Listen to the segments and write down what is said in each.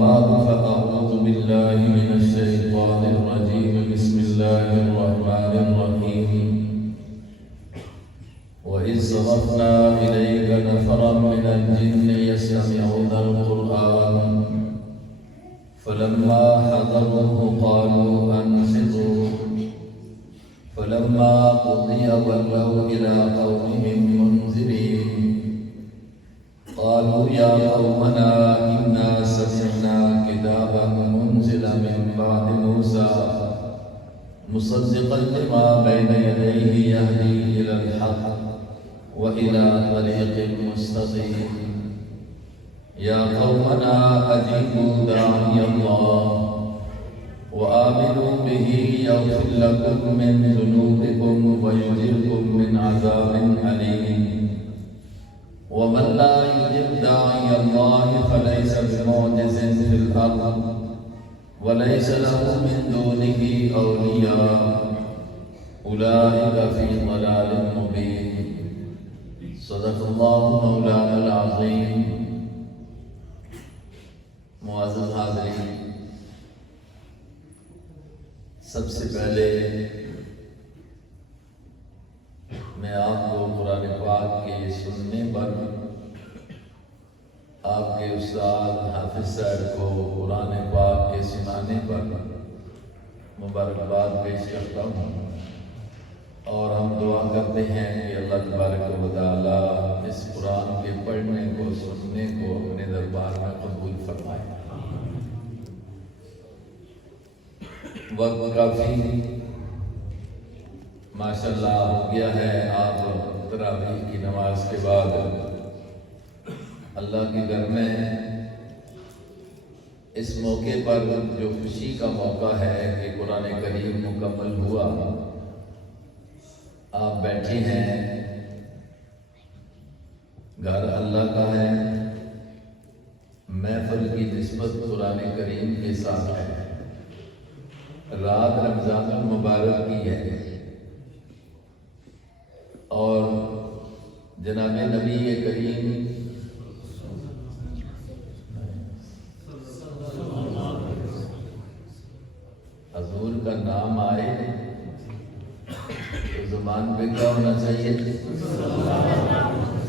بعد فأعوذ بالله من الشيطان الرجيم بسم الله الرحمن الرحيم وإذ صرفنا إليك نفرا من الجن يستمعون القرآن فلما حضروه قالوا أنصتوا فلما قضي ولوا إلى قومهم منذرين قالوا يا قومنا إنا سمعنا كتابا أنزل من بعد موسى مصدقا لما بين يديه يهدي إلى الحق وإلى طريق مستقيم يا قومنا أجيبوا داعي الله وآمنوا به يغفر لكم من ذنوبكم ويجركم من عذاب أليم ومن لا يجب داعي الله فليس بمعجز في الأرض وليس له من دونه أولياء أولئك في ضلال مبين صدق الله مولانا العظيم. معزز حاضرین، سب سے پہلے میں آپ کو قرآن پاک کے سننے پر آپ کے استاد حافظ صاحب کو قرآن پاک کے سنانے پر مبارکباد پیش کرتا ہوں، اور ہم دعا کرتے ہیں کہ اللہ تبارک و تعالیٰ اس قرآن کے پڑھنے کو سننے کو اپنے دربار میں قبول فرمائے۔ وقت کافی ماشاءاللہ ہو گیا ہے، آپ تراویح کی نماز کے بعد اللہ کے گھر میں اس موقع پر جو خوشی کا موقع ہے کہ قرآن کریم مکمل ہوا، آپ بیٹھے ہیں، گھر اللہ کا ہے، محفل کی نسبت قرآن کریم کے ساتھ ہے، رات رمضان المبارک کی ہے، اور جناب نبی کریم حضور کا نام آئے تو زبان پہ کیا ہونا چاہیے؟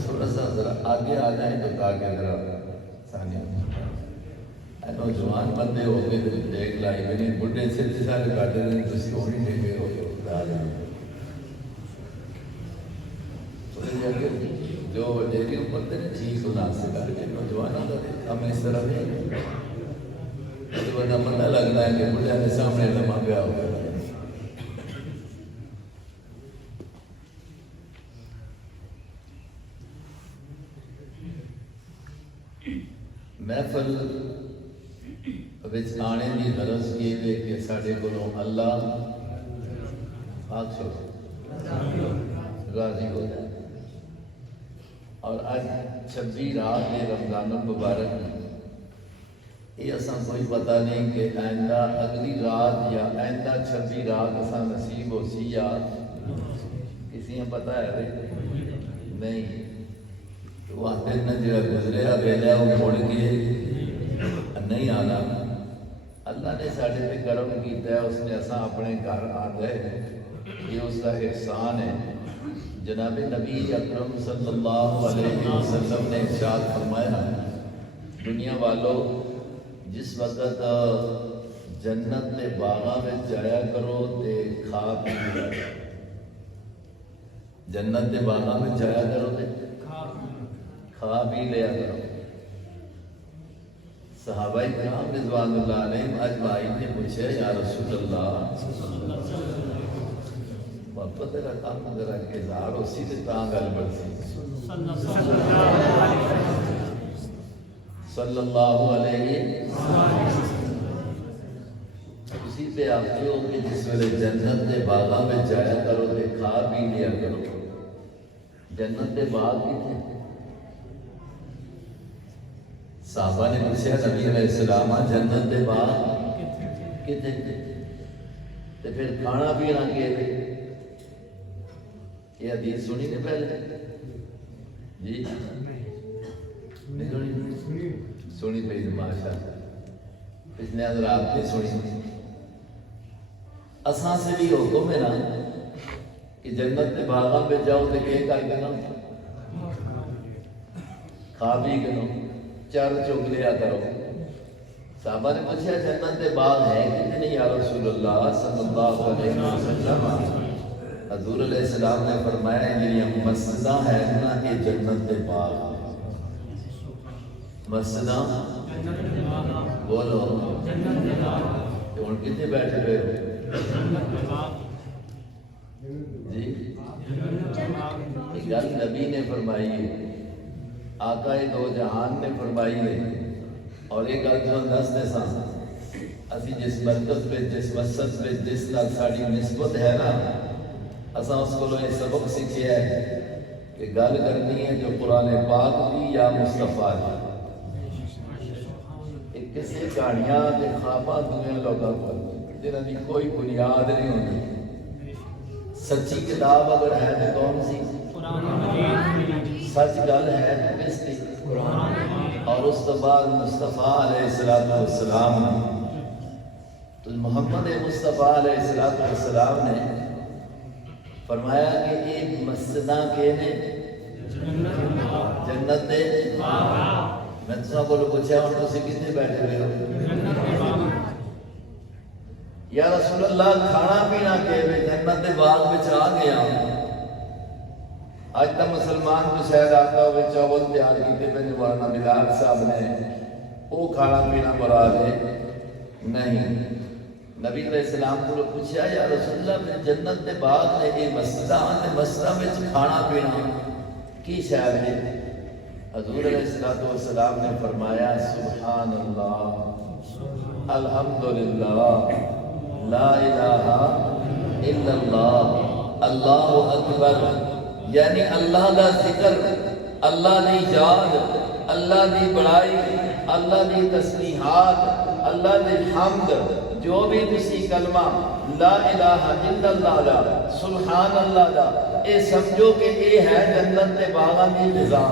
تھوڑا سا ذرا آگے آ جائیں تو تاکہ ذرا ثانیہ نوجوان بندے ہو گئے تو دیکھ لائی میں نے بڑھے سے سارے بیٹھے رہے تو سی ہونی دیکھے ہو جو ڈیری بندے نے ٹھیک سنا سے کر کے نوجوانوں کا ہم اس طرح نہیں پتہ لگنا ہے کہ بڑھیا کے سامنے لمحہ پیا ہو گیا۔ محفل آنے کی غرض یہ ہے کہ ساڑھے کو اللہ راضی ہو جائے، اور آج 26 رات ہے رمضان المبارک، یہ اصلا کوئی پتہ نہیں کہ آئندہ اگلی رات یا آئندہ 26 رات اصلا نصیب ہو سی یا کسی نے پتہ ہے نہیں، تو وہاں دن نہ جو گزرے ویلے وہ مڑ کے نہیں آنا۔ اللہ نے ساڑھے پہ کرم کیتا ہے، اس نے اصلا اپنے گھر آ گئے، یہ اس کا احسان ہے۔ جناب نبی اکرم صلی اللہ علیہ وسلم نے ارشاد فرمایا، دنیا والوں جس وقت جنت کے باغاں میں جایا کرو تے کھا پی لیا، جنت کے باغاں میں جایا کرو تے کھا پی لیا کرو۔ صحابہ کرام رضوان اللہ علیہم اجمعین نے پوچھا، یا رسول اللہ محبت کا کام ذرا اظہار اسی سے تاں گل بڑھتی صلی اللہ علیہ اسی پہ آپ جو کہ جس ویلے جنت کے باغاں میں جایا کرو تے کھا پی لیا کرو، جنت کے باغ کتنے؟ صحابہ نے پوچھا نبی علیہ السلام جنت کے باغ کتنے؟ تے پھر کھانا پینا کے یہ حدیث سنی نے پہلے جی نہیں سنی پہ ماشاء اللہ پچھلے حضرات نے سنی اساں سے بھی حکم ہے نا کہ جنت کے باغاں پہ جاؤ تو کیا کر کے نا کھا پی کے نا چر چگ لیا کرو. صحابہ نے پوچھا جنت کے باغ ہے کہ نہیں یا رسول اللہ صلی اللہ علیہ وسلم؟ حضور علیہ السلام نے فرمایا یہ مسجداں ہیں نا یہ جنت کے باغ. مسجداں بولو ہوں کتنے بیٹھے ہوئے ہو جی؟ گل نبی نے فرمائی ہے، آقا دو جہان نے فرمائی ہے. اور یہ گل جو دستے سن اسی جس مرکز پہ جس مسجد پہ جس نال ساری نسبت ہے نا اساں اس کو یہ سبق سیکھیا ہے کہ گل کرنی ہے جو قرآن پاک کی یا مصطفیٰ کی. کسی کہانیاں کے خواباں دنیا لوگوں پر جنہوں کی کوئی بنیاد نہیں ہوتی. سچی کتاب اگر ہے تو کون سی؟ سچ گل ہے تو کس کی؟ اور اس کے بعد مصطفیٰ علیہ السلام نے تو محمد مصطفیٰ علیہ السلام نے فرمایا کہ یہ مسجداں کے نے جنت دے. میں تو کو پوچھا ہوں تسی کتنے بیٹھے ہوئے ہو؟ یا رسول اللہ کھانا پینا کہ جنت دے باغ وچ آ گیا. اج تک مسلمان تو شاید آتا ہوئے چاول تیار کیتے پہ مولانا بلال صاحب نے وہ کھانا پینا مراد ہے نہیں. نبی علیہ السلام کو پوچھا یا رسول اللہ میں جنت دے باغ نے یہ مسجداں تے مسجداں وچ کھانا پینا کی شے ہے؟ حضور علیہ السلام نے فرمایا سبحان اللہ الحمدللہ لا الہ الا اللہ اللہ اکبر. یعنی اللہ دا ذکر، اللہ دی یاد، اللہ دی بڑائی، اللہ دی تسبیحات، اللہ دی حمد، جو بھی تسی کلمہ لا الہ الا اللہ دا سبحان اللہ دا اے سمجھو کہ اے ہے جنت دے باغاں دی غذا.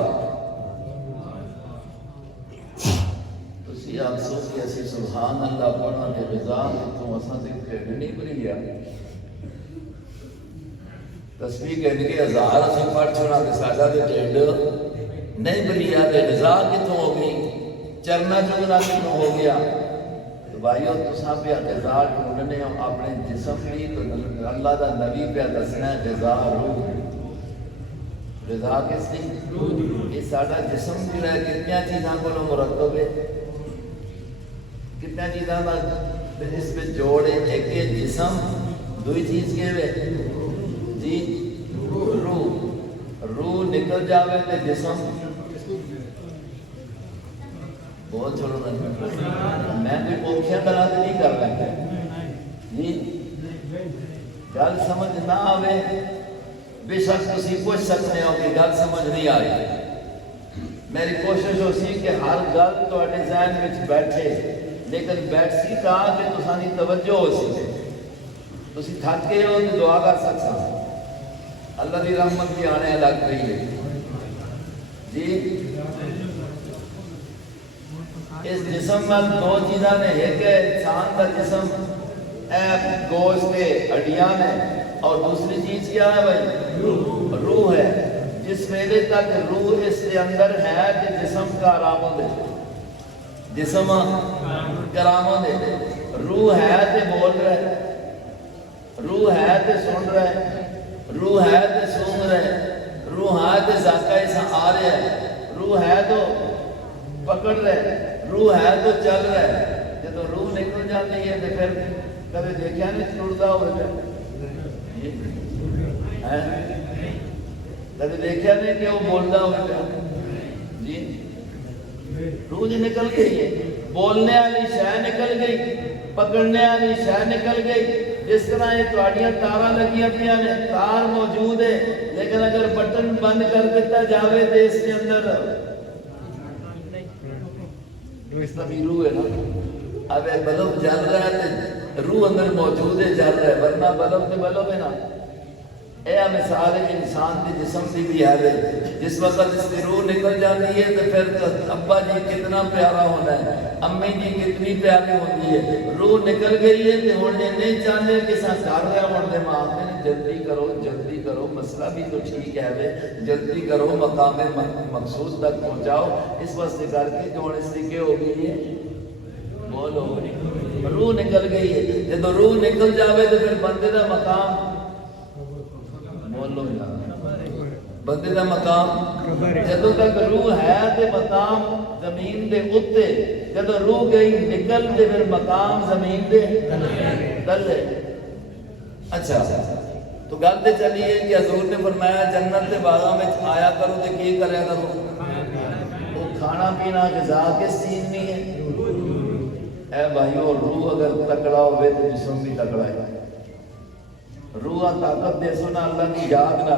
تسی افسوس کہ اسی سبحان اللہ پڑھنا دے غذا تو اساں تے ڈھڈ نہیں بھری ہے. تسبیح کہنے کے ہزار اسی پڑھ چھوڑا کہ ساڈا تے ڈھڈ نہیں بھریا تے غذا کتوں ہو گئی، چرنا چگنا کتوں ہو گیا. تو بھائیو تساں پہ غذا ڈھونڈنے ہو اپنے جسم لی تو اللہ دا نبی پہ دسنا ہے غذا روح. غذا کس دی؟ یہ ساڈا جسم جو ہے کتنی چیزاں کو مرتب ہے، کتنا چیزاں کا اس پہ جوڑے. ایک جسم، دوئی چیز کے ہوئے جی روح نکل جاوے تے جسم بہت چھوڑو نا. میں کوئی پوکھیاں گلا تے نہیں کر رہا جی. گل سمجھ نہ آوے بے شک تسی پوچھ سکتے ہو کہ گل سمجھ نہیں آئی. میری کوشش ہو سی کہ ہر گل تواڈے ذہن وچ بیٹھے، لیکن بیٹھ سی کہا کہ تسانی توجہ ہو سی. تسی تھک گئے ہو تو دعا کر سکتا اللہ دی رحمت بھی آنے لگ رہی ہے جی. اس جسم میں دو چیزاں نے، ایک ہے انسان کا جسم اے گوشت کے ہڈیاں نے، اور دوسری چیز کیا ہے بھائی؟ روح ہے. جس ویلے تک روح اس کے اندر ہے کہ جسم کا آرام دے، جسم کرام دے. روح ہے تے بول رہے، روح ہے تے سن رہے، روح ہے تے سونگ رہے، روح ہے تے ذاکہ ایسا آ رہے ہے، روح ہے تو پکڑ رہے، روح ہے تو چل رہے. جب روح نکل جاتی ہے تو پھر کبھی دیکھا نہیں ٹوٹتا ہو کبھی دیکھا نہیں کہ وہ بولتا ہو جی. روح جی نکل گئی ہے، بولنے والی شے نکل گئی، پکڑنے والی شے نکل گئی. جس طرح یہ تواڈیاں تاراں لگیاں پیاں نے، تار موجود ہے لیکن اگر بٹن بند کر دیتا جاوے تو اس کے اندر اس طرح روح ہے نا. اب یہ بلب جل رہا ہے تو روح اندر موجود ہے، جل رہا ہے، ورنہ بلب تو بلب ہے نا اے مثال انسان کے جسم کی بھی ہے، جس وقت اس کی روح نکل جاتی ہے تو پھر ابا جی کتنا پیارا ہونا ہے، امی جی کتنی پیاری ہوتی ہے، روح نکل گئی ہے تو ہوں نہیں چاہتے کہ سا کر رہا ہوں دماغ میں جلدی کرو مسئلہ بھی تو ٹھیک ہے، جلدی کرو مقام مقصود تک پہنچاؤ، اس واسطے کر کے جو اس کی کیا ہو گئی ہے، بولو روح نکل گئی ہے۔ جب روح نکل جاوے تو پھر بندے دا مقام، بولو بندے دا مقام، جدو تک روح ہے تو مقام زمین دے اتے، جب روح گئی نکل تو پھر مقام زمین دے تلے۔ اچھا تو گل تے چلی ہے کہ حضور نے فرمایا جنت کے باغاں میں آیا کرو تو کی کریا کرو، وہ کھانا پینا غذا کس چیز نہیں ہے؟ اے بھائیو روح اگر تکڑا ہوئے تو جسم بھی تکڑا ہے، روح طاقت دے سنا اللہ کی یاد نہ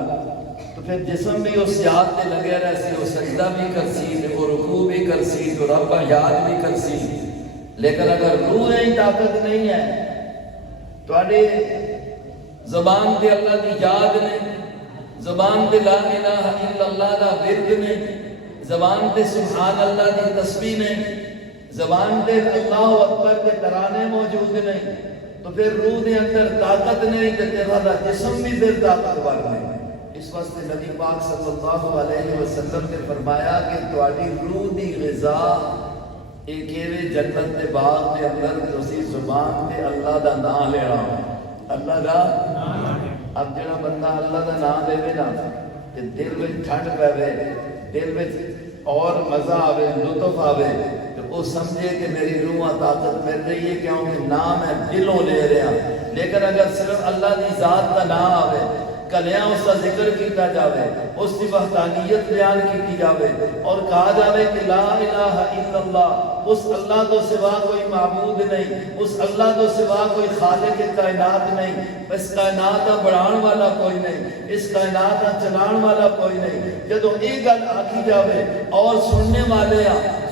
تو پھر جسم بھی اس یاد تے لگے رہ سی، وہ سجدہ بھی کر سی، وہ رکوع بھی کر سی، تو رب یاد بھی کر سی۔ لیکن اگر روح ہی طاقت نہیں ہے، تواڈے زبان تے اللہ کی یاد نہیں، زبان تے لا الہ الا اللہ دا ورد نہیں، زبان تے سبحان اللہ دی تسبیح نہیں، زبان تے اللہ اکبر کے ترانے موجود نہیں، تو پھر روح دے اندر طاقت نہیں تو تیرا جسم بھی پھر طاقتور نہیں۔ اس واسطے نبی پاک صلی اللہ علیہ وسلم نے فرمایا کہ تواڈی روح دی غذا ایک ایویں جنت کے باغ کے اندر تسی زبان تے اللہ دا نام لینا، اللہ دا اب جڑا بندہ اللہ دا نام دے نا کہ دل میں ٹھنڈ پے، دل میں اور مزہ آوے، لطف آوے، تو وہ سمجھے کہ میری روح طاقت مل رہی ہے کیونکہ نام ہے دلوں لے رہا۔ لیکن اگر صرف اللہ دی ذات کا نام آوے، کلیاں اس کا ذکر کیتا جاوے، اس کی وحدانیت بیان کی جاوے اور کہا جاوے کہ لا الہ الا اللہ، اس اللہ تو سوا کوئی معبود نہیں، اس اللہ تو سوا کوئی خالق کائنات نہیں، اس کائنات کا بڑھان والا کوئی نہیں، اس کائنات کا چلان والا کوئی نہیں۔ جدو یہ گل آکھی جاوے اور سننے والے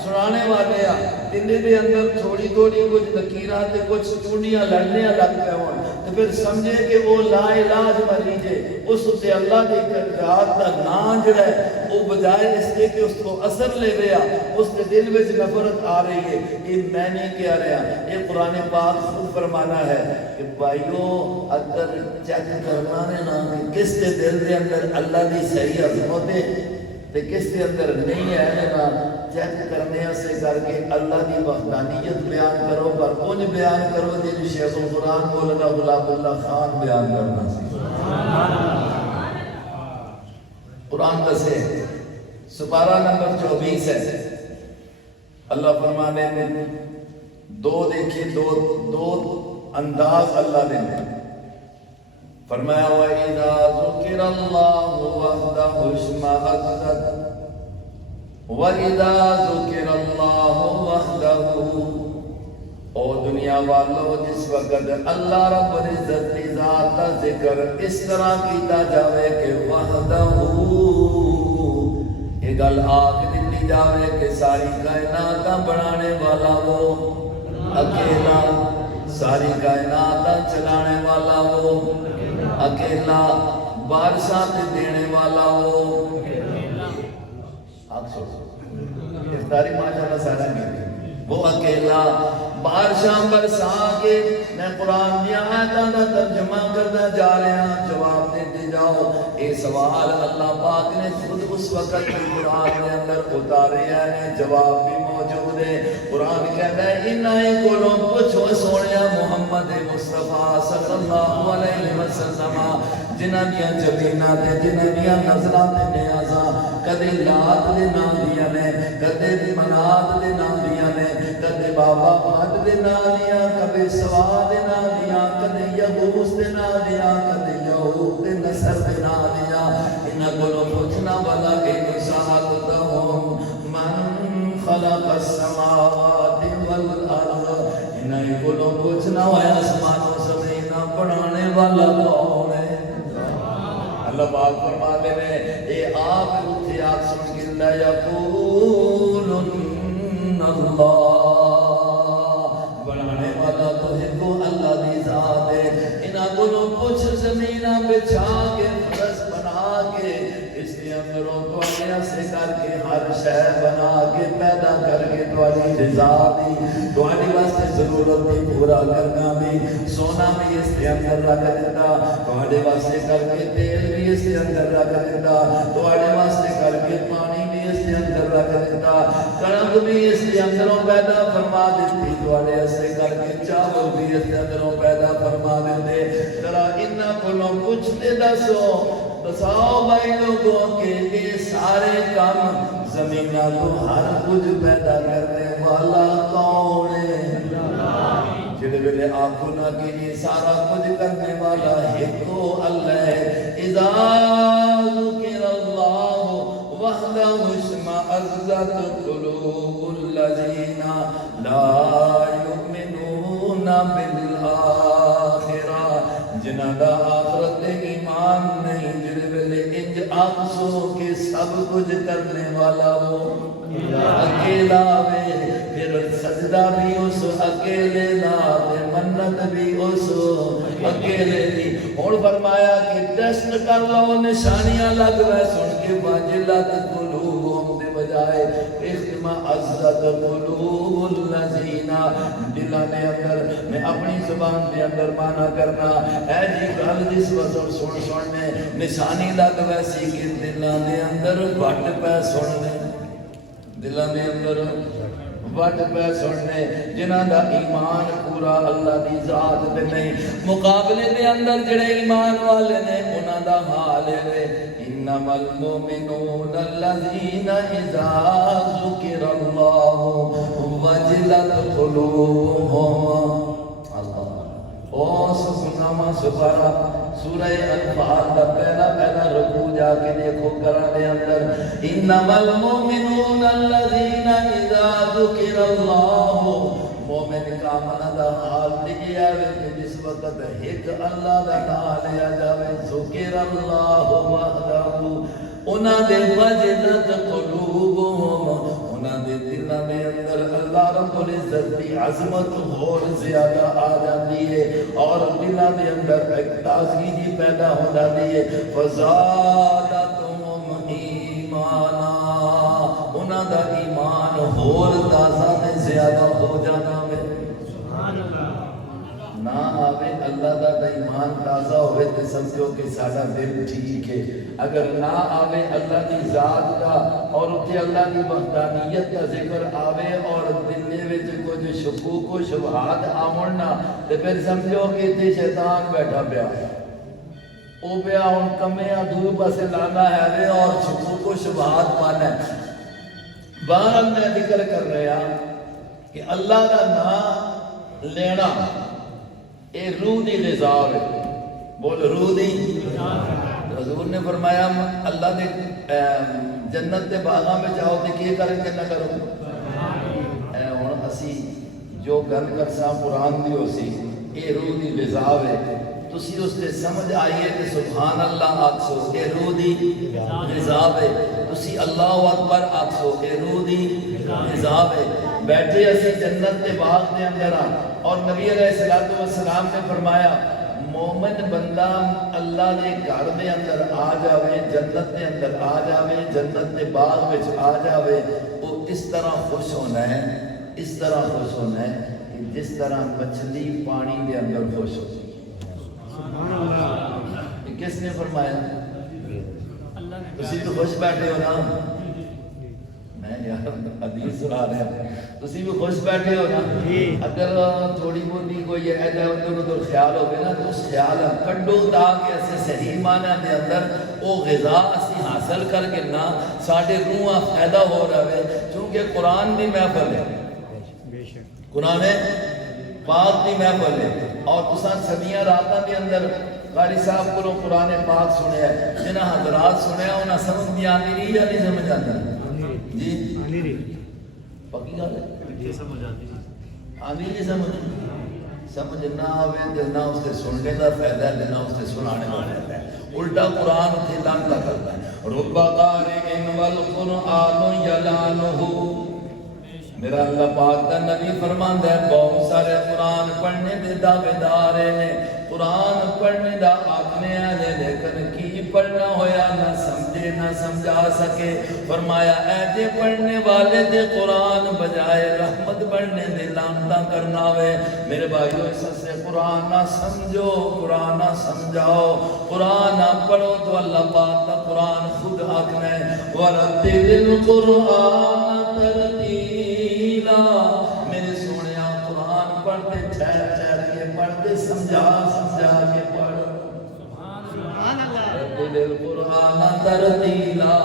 سنانے والے دل دے اندر تھوڑی کچھ لکیرات کچھ چونڈیاں لڑنے لگ پہ ہون تو پھر سمجھے کہ وہ لا علاج مریض ہے، اس سے اللہ کے ذات کا نام جڑا ہے وہ بجائے اس کے کہ اس کو اثر لے رہا، اس کے دل میں نفرت آ رہی ہے۔ یہ میں نہیں کہہ رہا، یہ قرآن پاک خود فرمانا ہے کہ بھائیو اگر چیک کرنا نے نا کس کے دل کے اندر اللہ کی صحیح عظمت ہے تو کس کے اندر نہیں ہے نا، چیک کرنے سے کر کے اللہ کی وحدانیت بیان کرو، پر کچھ بیان کرو جی شیخ القرآن مولانا غلام اللہ خان بیان کرنا سی۔ قرآن دسے سپارہ نمبر 24 ہے، اللہ فرمانے میں دو دیکھیں دو انداز اللہ نے فرمایا وَإِذَا ذُكِرَ اللَّهُ وَحْدَهُ اشْمَأَزَّتْ وَإِذَا ذُكِرَ اللَّهُ وَحْدَهُ، او دنیا والو جس وقت اللہ رب العزت کی ذات کا ذکر اس طرح کیتا جاوے کہ وحدہ، یہ گل آگ دلی جاوے کہ ساری کائنات بنانے والا وہ اکیلا، ساری کائنات چلانے والا وہ اکیلا، بارشاں دینے والا وہ افطاری ماشاءاللہ سارا نہیں، وہ اکیلا بارشاں برسا کے میں قرآن دیا آیتاں دا ترجمہ کرنا جا رہا ہوں، جواب دیتے جاؤ۔ اے سوال اللہ پاک نے خود اس وقت قرآن کے اندر اتارے ہیں، جواب بھی موجود ہے۔ قرآن کہتا ہے انہیں کولوں پوچھو سونیا محمد مصطفیٰ صلی اللہ علیہ وسلم جنہ دیا جبینہ دے جنہ دیا نظرہ دے نیازاں کدے لات دے نام دیا نے، کدے منات دے نام دیا نے، کدے بابا مہد دے نام دیا، کدے سوا دے نام دیا، کدے یغوس دے نام دیا، کدے یعوق دے نصر دے نام دیا۔ انہاں کولوں پوچھنا والا ایک سالتہم من خلق السماوات والارض، انہاں کولوں پوچھنا ہے آسمان و زمین بنانے والا کون ہے؟ اللہ پاک فرماتے ہیں اے آپ اٹھے آپ سن کے لا یقولن اللہ، بنانے والا تو ہے وہ اللہ دی ذات ہے۔ انہاں کو پوچھ زمینہ بچھا کے شے بنا کے پیدا کر کے تواڈی رضا دی تواڈے واسطے ضرورت دی پورا کرنا بھی سونا بھی اس دے اندر رکھ دیتا تواڈے واسطے کر کے تیل بھی اس دے اندر رکھ دیتا تواڈے واسطے کر کے پانی بھی اس دے اندر رکھ دیتا کڑک بھی اس دے اندروں پیدا فرما دیتی تواڈے واسطے کر کے چاول بھی اس دے اندروں پیدا فرما دیتے ذرا انہاں کولوں پوچھ تے دسو بساؤ بھائی لوگوں کے یہ سارے کام زمینہ تو ہر کچھ پیدا کرنے والا کون ہے جڑے ویلے آنکھوں نہ کہ یہ سارا کچھ کرنے والا ہے تو اللہ ہے اذا ذکر اللہ وحدہ اشمئزت قلوب الذین لا یؤمنون بالآخرہ جنہاں دا آخرت ایمان نہیں جڑے ویلے انج آنسو کے سب کچھ کرنے والا وہ اکیلا وے پھر سجدہ بھی اس اکیلے دا منت بھی اس اکیلے دی اور فرمایا کہ ٹیسٹ کر لو نشانیاں لگ وے سن کے واجلت قلوبوں دے بجائے اختما عزت قلوب الذین دلوں دے اندر میں اپنی زبان دے اندر مانا کرنا اے جی گل جس وقت سننے نشانی لگ ویسی کہ دلوں دے اندر وٹ پہ سننے دلوں دے اندر وٹ پہ سننے جنہاں دا ایمان پورا اللہ دی ذات دے نہیں مقابلے دے اندر جڑے ایمان والے نے انہاں دا حال ہے انما المؤمنون الذین اذا ذکر اللہ وجلت قلوبهم سبحانہ سورہ انفال دا پہلا رکوع جا کے دیکھو قرآن دے اندر انما المؤمنون الذین اذا ذکر اللہ مومن کا من دا حال یہ ہے کہ جس وقت ایک اللہ دا نام لیا جاوے ذکر اللہ وحدہ انہاں دے وجلت قلوبهم انہاں دے دلوں دے اندر اللہ رب العزت کی عظمت اور زیادہ آ جاتی ہے اور دلوں دے اندر ایک تازگی جی پیدا ہو جاتی ہے فزادتہم ایمانا انہاں دا ایمان اور تازہ میں زیادہ ہو جانا ہے نہ آوے اللہ دا ایمان تازہ ہوئے تے سمجھو کہ سارا دل ٹھیک ہے اگر نہ آوے اللہ کی ذات کا اور اتنے اللہ کی وحدانیت کا ذکر آوے اور دل وچ کچھ شکوک و شبہات آون نہ تے پھر سمجھو کہ تے شیطان بیٹھا پیا او پیا ہن کمے دور پاسے لانا ہے اور شکوک و شبہات پانا ہے بہرحال میں ذکر کر رہا کہ اللہ کا نام لینا اے روح دی غذا ہے بول روح دی حضور نے فرمایا اللہ دے جنت دے باغاں میں جاؤ تے کی کریں کہ نہ کرو ہن اسی جو گل کرساں قرآن دی ہو سی اے روح دی غذا ہے تسی اس تے سمجھ آئیے کہ سبحان اللہ آکھو اے روح دی غذا ہے تسی اللہ اکبر آکھو اے روح دی غذا ہے بیٹھے اسی جنت دے باغ دے اندر اور نبی علیہ السلام نے فرمایا مومن بندہ اللہ دے گھر دے اندر آ جاوے جنت دے اندر آ جاوے جنت دے باغ وچ آ جاوے وہ اس طرح خوش ہونا ہے اس طرح خوش ہونا ہے کہ جس طرح مچھلی پانی دے اندر خوش ہوتی ہے کس نے فرمایا تسی تو خوش بیٹھے ہو نا میں یار حدیث سنا رہا ہوں تسی بھی خوش بیٹھے ہو نا اگر تھوڑی بہت کوئی ایسا ادھر ادھر خیال ہوگا نا تو اس خیال کڈو تاکہ اسے صحیح معنی دے اندر وہ غذا اسی حاصل کر کے نہ ساڈے روحاں فائدہ ہو رہا ہے چونکہ قرآن دی محفل ہے قرآن پاک دی محفل ہے اور تساں صدیاں راتاں دے اندر قاری صاحب کو قرآن پاک سنیا ہے جنہاں حضرات سنیا انہاں سمجھ بھی آندی نہیں یا نہیں سمجھ آندی جی پکی گل ہے سمجھ آتی نہیں سمجھ نہ آوے تے نہ اس سے سننے کا فائدہ ہے نہ اس سے سنانے کا فائدہ ہے الٹا قرآن اتنے لانتا کرتا ہے رب قارئ والقرآن یلانہ میرا اللہ پاک دا نبی فرماندا ہے بہت سارے قرآن پڑھنے دے دعوے دار نے قرآن پڑھنے دا آکھنے والے لیکن کی پڑھنا ہویا نہ سمجھے نہ سمجھا سکے. فرمایا اے جے پڑھنے والے دے قرآن بجائے رحمت پڑھنے دے لعنتاں کرنا وے. میرے بھائیو اس سے قرآن نہ سمجھو, قرآن نہ سمجھاؤ, قرآن نہ پڑھو تو اللہ پاک کا قرآن خود آکھنا ہے وَرَتِّلِ الْقُرْآنَ تَرْتِيلًا. میرے سونیا قرآن پڑھتے ٹھہر ٹھہر کے پڑھتے سمجھا سمجھا کے پڑھ. رَتِّلِ الْقُرْآنَ تَرْتِيلًا.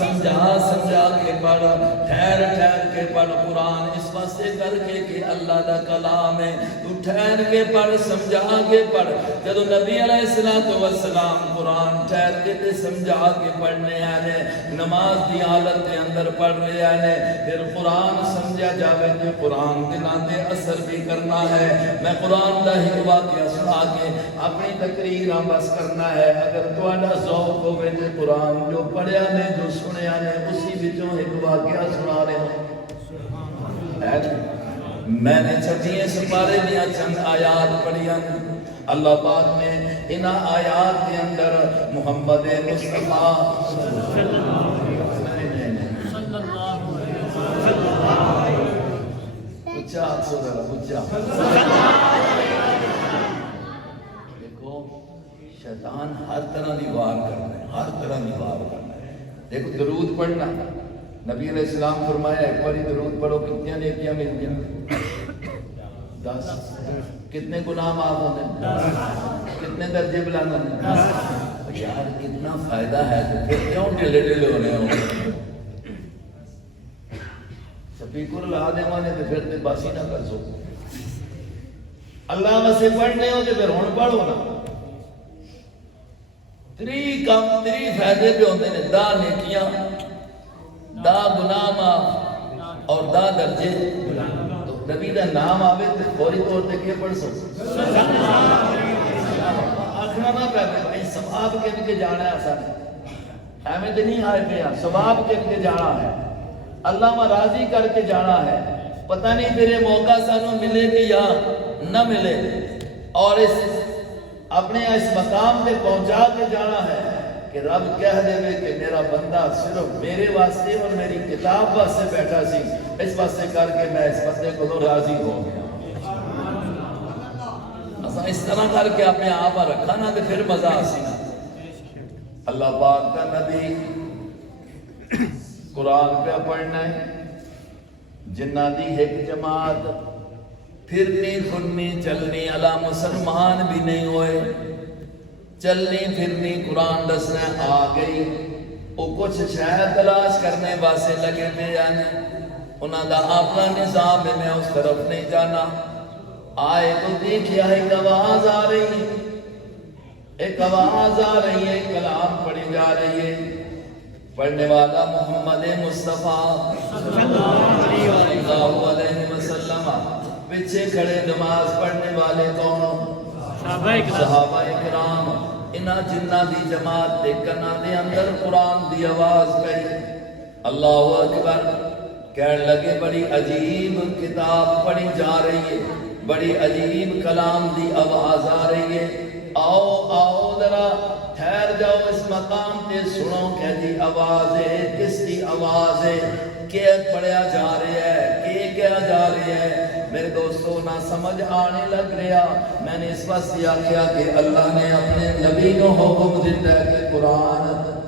سمجھا سمجھا کے پڑھ, ٹھہر ٹھہر کے پڑھ. قرآن اس واسطے کر کے کہ اللہ دا کلام ہے, تو ٹھہر کے پڑھ سمجھا کے پڑھ. جب نبی علیہ السلام قرآن ٹھہر کے تے سمجھا کے پڑھنے آنے, نماز دی حالت کے اندر پڑھ رہے آنے, پھر قرآن سمجھا جاوے تو قرآن دلان دے اثر بھی کرنا ہے. میں قرآن دا ہی واقعہ سنا کے اپنی تقریر بس کرنا ہے. اگر تواڈا ذوق ہوے تے قرآن جو پڑھیا نے جو سنیا نے اسی وچوں ایک واقعہ سنا رہے ہوں. میں نے 26 سپارے دیا چند آیات پڑھیا. اللہ پاک نے ان آیات کے اندر محمد مصطفیٰ اچھا دیکھو شیطان ہر طرح دی وار کرنا ہے, ہر طرح دی وار کرنا ہے. دیکھو درود پڑھنا, نبی علیہ السلام فرمایا ایک باری درود پڑھو کتنی نیکیاں ملتی ہیں؟ 10. کتنے گناہ معاف ہوتے ہیں؟ کتنے درجے بلند ہوتے ہیں؟ یار اتنا فائدہ ہے تو پھر کیوں ڈھیلے ڈھیلے ہونے ہوں؟ سپیکر لا دے مانے تو پھر باسی نہ کر سو. اللہ واسے پڑھنے ہو تو پھر ہون پڑھو نا. 3 فائدے پہ ہوتے ہیں, 10 نیکیاں, 10 گناہ معاف اور 10 درجے. تو نبی کا نام آوے تو فوری طور پہ کیا پڑھ سکتے آخنا نہ پہلے بھائی ثواب کے جانا ہے. آسان ایویں تو نہیں آئے پہ ثواب کے جانا ہے, اللہ میں راضی کر کے جانا ہے. پتہ نہیں تیرے موقع سانوں ملے گی یا نہ ملے, اور اپنے اس مقام پہ پہنچا کے جانا ہے کہ رب کہہ دے کہ میرا بندہ صرف میرے واسطے اور میری کتاب واسطے بیٹھا سی, اس واسطے کر کے میں اس بندے کو راضی ہو گیا. اس طرح کر کے اپنے آپ رکھا نا تو پھر مزہ آسی نا. اللہ پاک کا نبی قرآن پہ پڑھنا ہے, جنہ دی ایک جماعت پھرنی پھرنی چلنی علا مسلمان بھی نہیں ہوئے. چلنی پھرنی قرآن دسنا آ گئی, وہ کچھ شاید تلاش کرنے واسطے لگے تھے یعنی انہوں دا اپنا نظام ہے, میں اس طرف نہیں جانا. آئے تو دیکھیا ایک آواز آ رہی, ایک آواز آ رہی ہے, کلام پڑھی جا رہی ہے. پڑھنے والا محمد مصطفیٰ صلی اللہ علیہ وسلم, پیچھے کھڑے نماز پڑھنے والے کون؟ صحابہ کرام. انہاں جنہ دی جماعت دے کنا دے اندر قرآن دی آواز پڑھی. اللہ اکبر کہنے لگے بڑی عجیب کتاب پڑھی جا رہی ہے, بڑی عجیب کلام دی آواز آ رہی ہے. آؤ آؤ ذرا ٹھہر جاؤ اس مقام تے سنو کہ دی آواز ہے, کس دی آواز ہے, کیا پڑھیا جا رہا ہے, کیا جا رہا ہے. میرے دوستو نہ سمجھ آنے لگ رہا. میں نے اس واسطے آکھیا کہ اللہ نے اپنے نبی کو حکم دیتا ہے کہ قرآن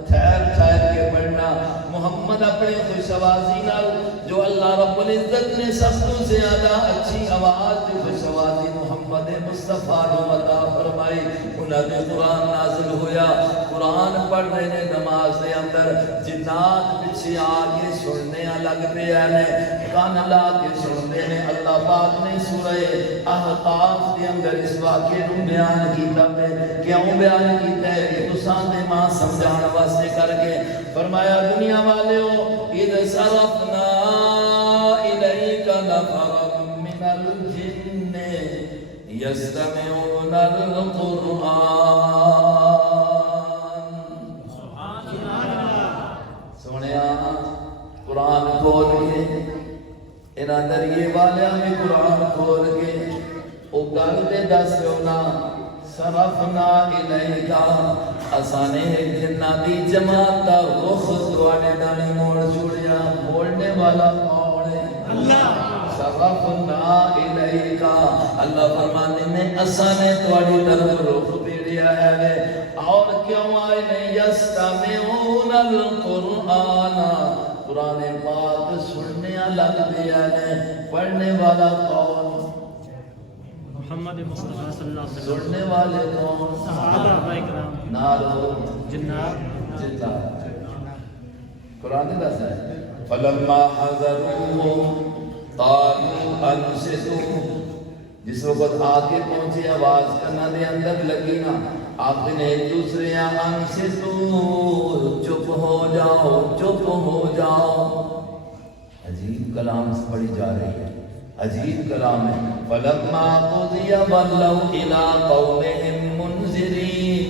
ٹھہر ٹھہر کے پڑھنا. محمد اپنے خوش آوازی نال جو اللہ رب العزت نے سب تو زیادہ اچھی آواز جو خوش آوازی محمد مصطفیٰ نے عطا فرمائی, انہاں دے قرآن نازل ہویا. قرآن پڑھ رہے نے نماز دے اندر, جنات پیچھے آ کے سننے لگ پے نے, کان لا کے سنتے ہیں. اللہ پاک نے سورہ احقاف دے اندر اس واقعے نو بیان کیتا ہے. کیوں بیان کیتا ہے کہ تساں دے ماں سمجھان واسطے کر کے فرمایا دنیا والےو اذ صرفنا الیک نفرا من الجن یستمعون القرآن. سنیا قرآن کھول کے انہاں دریے والیاں بھی قرآن کھول کے او گل تے دس ہونا صرفنا الیکا اسانے جنہ دی جماعت دا رخ تواڈے نال موڑ چھوڑیا موڑنے والا کون ہے اللہ صرفنا الیکا اللہ فرمانے میں اسانے تواڈی طرف رخ پھیریا ہے اور کیوں آئے نہیں یستمعون القرآن قرآن پاک سننے لگ دیا ہے پڑھنے والا کون محمد مصطفیٰ صلی اللہ علیہ وسلم سننے والے کون صحابہ کرام نارو جنات جنات قرآن دس ہے فلما حضروه قالوا انصتوا جس وقت آگے پہنچے آواز کرنا دے اندر لگی نا آپ نے ایک دوسرے انصتوا چپ ہو جاؤ عجیب کلام سے پڑھی جا رہی ہے عجیب کلام ہے فلما قضی ولوا الى قومهم منذرین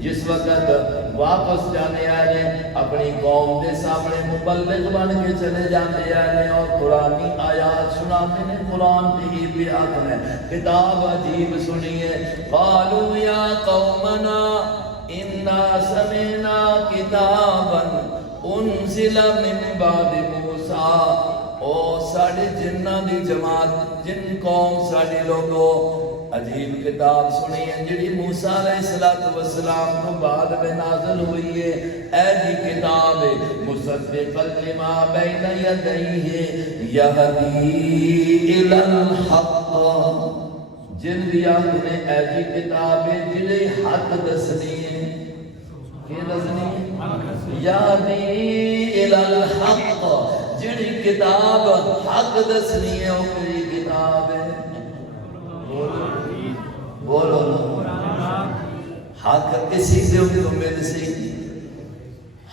جس وقت واپس جانے آئے اپنی قوم دے سامنے مبلغ بن کے چلے جانے آئے اور قرآنی آیات سناتے ہیں قرآن کی بیات میں کتاب عجیب سنیے قالوا یا قومنا انا سمعنا کتابا انزل من بعد موسیٰ او ساڑھے جنہ دی جماعت جن قوم ساڑھے لوگوں عجیب کتاب سنی ہے جڑی موسیٰ علیہ السلام کو بعد میں نازل ہوئی ہے اے جی کتاب مصدقا لما بین یدیہ یہدی الی الحق جن دیا انہیں اے جی کتاب جڑی حق دسنی ہے کہ دسنی ہے یہدی الی الحق جڑی کتاب حق دسنی ہے اوکری کتاب ہے بولو حق اسی تو مل سی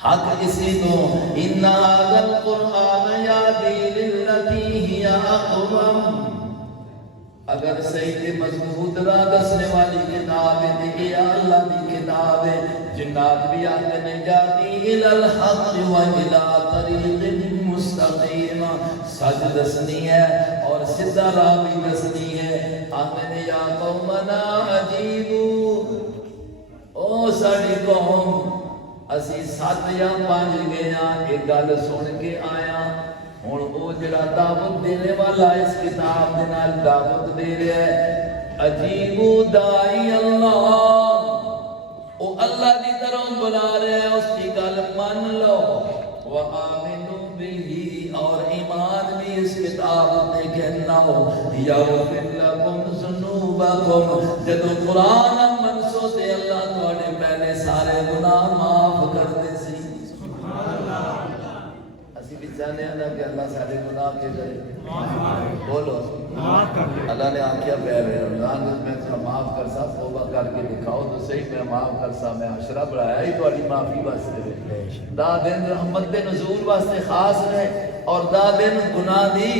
حق اسی تو ان هذا القرآن یهدی للتی ہی اقوم اگر صحیح مضبوط راہ دسنے والی کتاب ہے یہ اللہ کی کتاب ہے جنات بھی آتے نہیں جاتی الی الحق و الی طریق مستقیم سچ دسنی ہے اور سیدھا راہ بھی دسنی ہے آتے نے یا قومنا عجیبو او ساڑی قوم اسی 7 یا 5 گیا ایک گل سن کے آیا ہن او جڑا دعوت دینے والا اس کتاب دے نال دعوت دے رہا ہے عجیبو دائی اللہ او اللہ دی طرف بلا رہا ہے اس کی گل مان لو وآمنوا به اور ایمان بھی اس کتاب دے کہنا ہو یغفر لکم ذنوبکم جدو قرآن منسو تے اللہ تواڈے پہلے سارے گناہ معاف کر دے سی اسی بھی جانے اللہ کہ اللہ سارے گناہ کے کرے بولو اللہ نے آکھیا پہلے رمضان میں تھوڑا معاف کر سا توبہ کر کے دکھاؤ تو صحیح میں معاف کر سا میں عشرہ بڑھایا ہی تو علی معافی واسطے دا دن رحمت دے نزول واسطے خاص رہے اور دا دن گناہ دی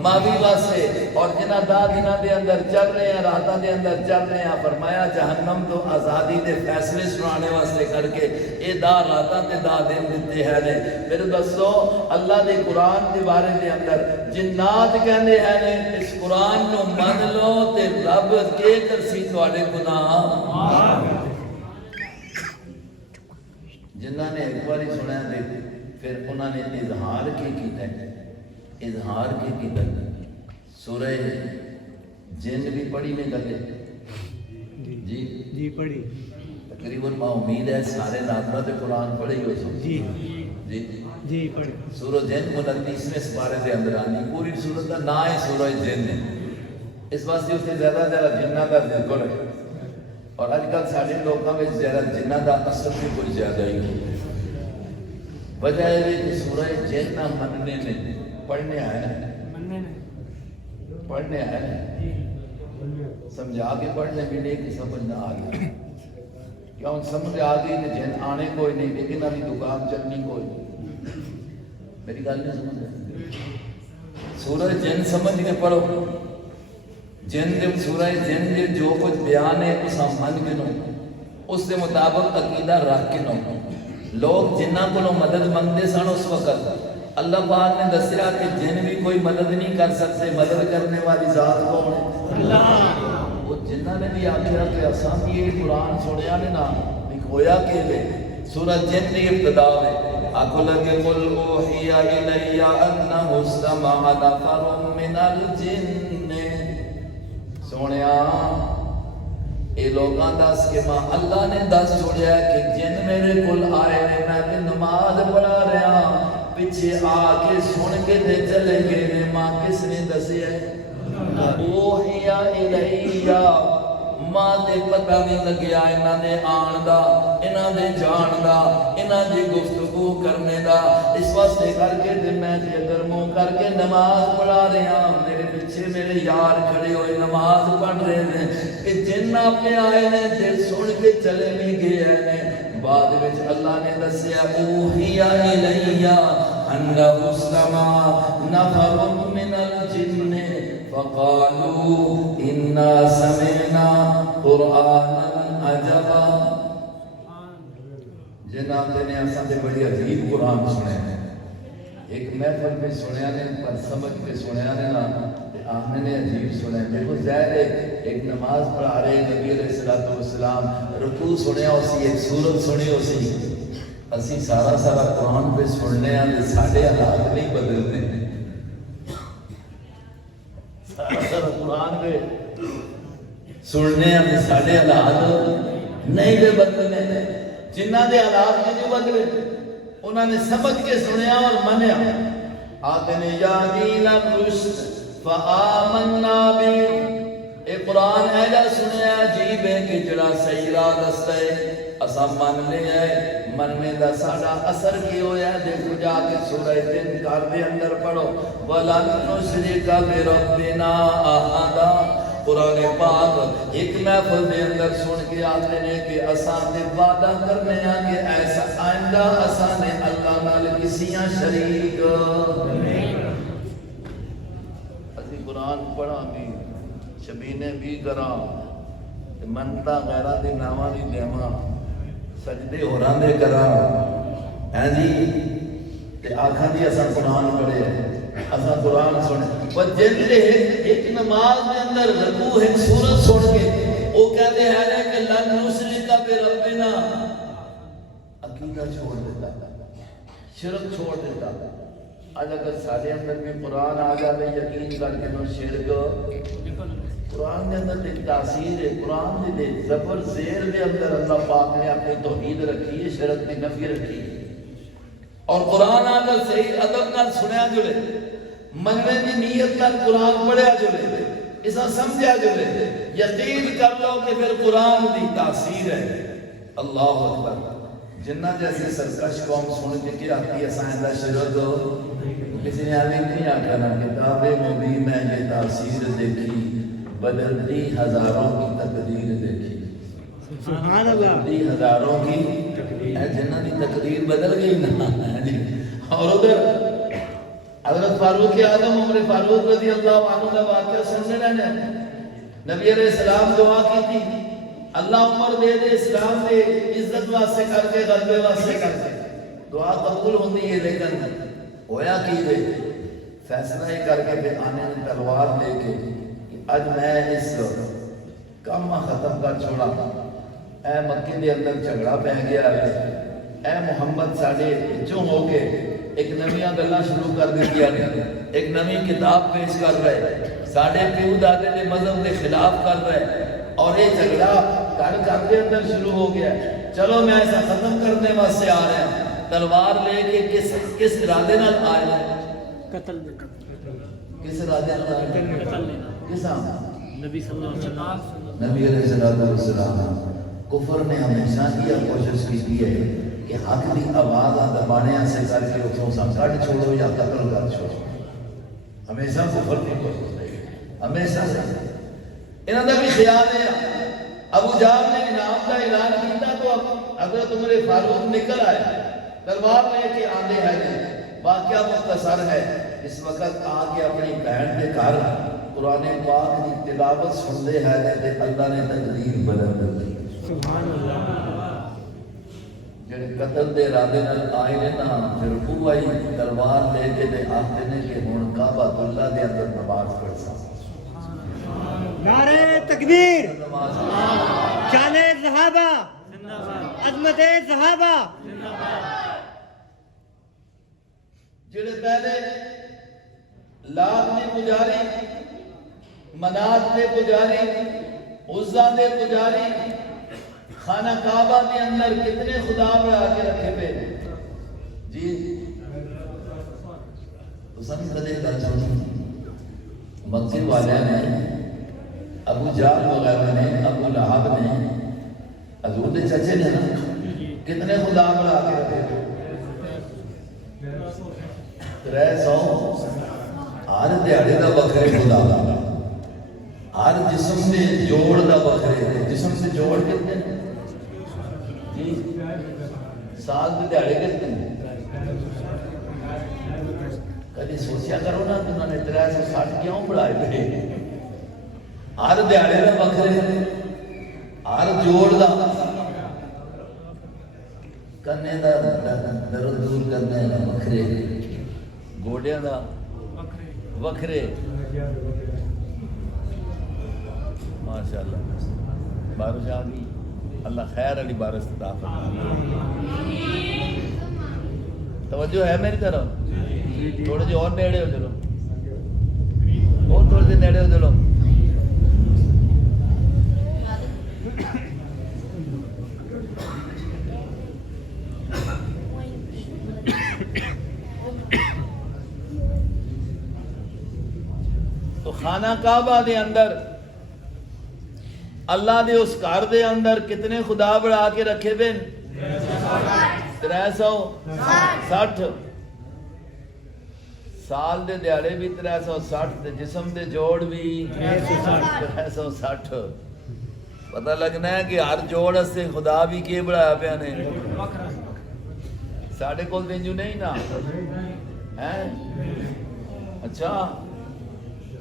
معافی واسطے اور جنہ دا دنہ دے اندر چل رہے ہیں راتہ دے اندر چل رہے ہیں فرمایا جہنم تو آزادی دے فیصلے سنانے واسطے کر کے اے دا راتہ تے دا دن دیتے ہیں نے پھر بسو اللہ دے قرآن دے بارے دے اندر جنات کہنے ہیں نے اس قرآن نو مان لو تے رب کے کرسی تواڈے گناہ جنہ نے ایک باری سنا دے پھر انہوں نے اظہار کی کیتا ہے اظہار کی کیتا ہے سورہ جن بھی پڑھی میں گلے جی پڑھی تقریباً میں امید ہے سارے ناظرہ تے قرآن پڑھے ہو سو جی پڑھی سورہ جن 29ویں سپارے دے اندر آنی پوری سورت کا نا ہے سورہ جن ہے اس واسطے اس سے زیادہ جنہ کا ذکر ہے اور آج کل سارے لوگوں میں زیادہ جنہ کا اثر بھی کوئی زیادہ ہی ہے وجہ ہے کہ سورہ جن نہ مننے نے پڑھنے آئے سمجھا کے پڑھنے بھی نہیں کہ سمجھ نہ آگئی کیوں سمجھ آگئی کہ جن آنے کوئی نہیں لیکن ابھی دکان چلنی کوئی نہیں میری گل نہیں سمجھ رہے سورہ جن سمجھ کے پڑھو جن دے سورہ جن دے جو کچھ بیان ہے اس من کے نو اس کے مطابق عقیدہ رکھ کے نو لوگ جنہ کو مدد منگتے سن اس وقت اللہ پاک نے دسیا کہ جن بھی کوئی مدد نہیں کر سکتے مدد کرنے والی ذات کون ہے اللہ وہ جنہ نے بھی بھی آخیا کہ اساں بھی یہ قرآن سنیا نے نا ہویا کہ لے سورۃ جن کی ابتدا میں آکھو لگے قل اوحی الی انہ استمع نفر من الجن سونیا اے لوگاں دس کے ماں اللہ نے دس چھوڑیا کہ جن میرے کل آئے نے میں تے نماز پڑھا رہا پیچھے آ کے سن کے تے چلے گئے نے ماں کس نے دسیا اوحی الی ماں تے پتہ نہیں لگیا انہاں دے آن دا انہاں دے جان دا انہاں دی گفتگو کرنے دا اس واسطے کر کے تے میں تے اگر منہ کر کے نماز پڑھا رہا میرے پیچھے میرے یار کھڑے ہوئے نماز پڑھ رہے ہیں کہ جن اپنے آئے نے تے سن کے چلے نہیں گئے نے بعد وچ اللہ نے دسیا اوحی الی انہ استمع نفر من الجن فقالوا انا سمعنا قرآنا عجبا جناب نے اساں تے بڑی عجیب قرآن سنے ایک محفل پہ سنیا نے پر سمجھ پہ سنیا نے نا آمنے نے عجیب سنے دیکھو ظاہر ہے ایک نماز پڑھا رہے نبی علیہ السلام رکوع سنیا اسی ایک سورت سنی اسی اسی سارا قرآن پہ سننے ہیں ساڑھے حالات نہیں بدلنے سارا قرآن پہ سننے ہیں ساڑھے حالات نہیں پہ بدلنے جنہ دے حالات نہیں بدلے انہوں نے سمجھ کے سنیا اور منیا آتے نے یا دین الرشد فآمنا بھی اے قرآن ایجا سنیا عجیب ہے کہ جڑا صحیح راہ دستا ہے اسا من لے ہے مننے دا ساڑا اثر کی ہویا ہے دیکھو جا کے سورہ جن کار دے اندر پڑھو وَلَن نُشْرِكَ بِرَبِّنَا أَحَدًا قرآن پاک ایک محفل دے اندر سن کے آتے ہیں کہ اساں دے وعدہ کرنے ہیں کہ ایسا آئندہ اساں نے اللہ نال کسیاں شریک اسی قرآن پڑھا بھی شبینے بھی کراں منتا غیرہ دی نامہ دی دیما سجدے ہوراں دے کراں ہیں جی تے آکھاں دی اساں قرآن پڑھے اساں قرآن سنے پر جن دے ایک نماز دے اندر رکوع ایک سورت سن کے وہ کہتے ہیں کہ لن نشرک بربنا عقیدہ چھوڑ دیتا شرک چھوڑ دیتا آج اگر سارے اندر بھی قرآن آ جائے یقین کر کے نو شرک قرآن دے اندر ایک تاثیر ہے قرآن دے زبر زیر دے اندر اللہ پاک نے اپنی توحید رکھی ہے شرک کی نفی رکھی ہے اور قرآن آگر صحیح ادب نال سنیا جلے مننے کی نیت نال قرآن پڑھیا جلے اسا سمجھا جلے یقین کر لو کہ پھر قرآن دی تاثیر ہے اللہ اکبر جنہ جیسے سرکش قوم سن کے کیا آتی ہے سائندہ شرک کسی نے آلی نہیں آکھا نا کتاب مبین میں یہ تاثیر دیکھی بدلتی ہزاروں کی تقدیر دیکھی سبحان اللہ بدلتی ہزاروں کی جنہ کی تقدیر بدل گئی نا اور ادھر حضرت فاروق اعظم عمر فاروق رضی اللہ عنہ کا واقعہ سننے رہنے نبی علیہ السلام دعا کی تھی اللہ عمر دے دے اسلام دے عزت واسطے کر کے غلبے واسطے کر کے دعا قبول ہوتی ہے لیکن ہویا کی دے فیصلہ ہی کر کے پھر آنے نے تلوار لے کے اج میں اس کام ختم کر چھوڑا اے مکے دے اندر جھگڑا پہ گیا اے محمد ساڑھے جو ہو کے ایک نویاں گلاں شروع کر دیا گیا ایک نوی کتاب پیش کر رہے ساڑھے پیو دادے دے مذہب دے خلاف کر رہے اور یہ جھگڑا کر کے اندر شروع ہو گیا چلو میں ایسا ختم کرنے واسطے آ رہے ہیں تلوار لے کے کس ارادے نال آئے ہیں قتل کس ارادے نال آئے ہیں کس نبی صلی اللہ علیہ وسلم نبی علیہ السلام کفر نے ہمیشہ یہ کوشش کی ہے کہ حق کی آواز دبانے سے کر کے اتوں سا کٹ چھوڑو یا قتل کر چھوڑو ہمیشہ کفر کی کوشش ہے ہمیشہ انہوں نے بھی خیال ہے ابو جہل نے انعام کا اعلان کیا تو حضرت عمر فاروق نکل آئے تلوار لے کے آندے ہیں واقعہ مختصر ہے اس وقت آ کے اپنی بہن کے گھر قرآن پاک کی تلاوت سنتے ہیں تے اللہ نے تقدیر بدل دی سبحان اللہ جڑے قتل دے ارادے نال آئے نے نا پھر پوئی تلوار لے کے تے آکھدے نے کہ ہن کعبۃ اللہ دے اندر نماز پڑھ سا نعرہ تکبیر صحابہ عظمت صحابہ جڑے پہلے لات نے پجاری، منات نے پجاری، عزا نے پجاری، خانہ کعبہ کے اندر کتنے خدا بنا کے رکھے پہ جی تو سب کدے گا مکے والے نے ابو جہل وغیرہ نے ابو لہب نے حضور کے چچے نے نا کتنے خدا بنا کے رکھے پہ 300 ہر دیہڑے دا بکرے خدا ہر جسم سے جوڑ دا بکرے جسم سے جوڑ کتنے جی سال کے دیہڑے کتنے کبھی سوچیا کرو نا کہ انہوں نے 360 کیوں بڑھائے پہ ہر دیہڑے دا بکرے ہر جوڑ دا کرنے دا درد دور کرنے دا بکرے گوڑیاں دا وکھرے ماشاءاللہ بارش آ گئی اللہ خیر علی بارش عطا فرمائے توجہ ہے میری طرف تھوڑے جو اور نیڑے ہو چلو اور تھوڑے سے نیڑے ہو چلو تو خانہ کعبہ دے اندر اللہ دے اس گھر دے اندر کتنے خدا بڑھا کے رکھے بین 360 سال دے دیہڑے بھی 360 دے جسم دے جوڑ بھی 360 پتہ لگنا ہے کہ ہر جوڑ سے خدا بھی کیے بڑھایا پیا نے ساڑھے کول دینجو نہیں نا اچھا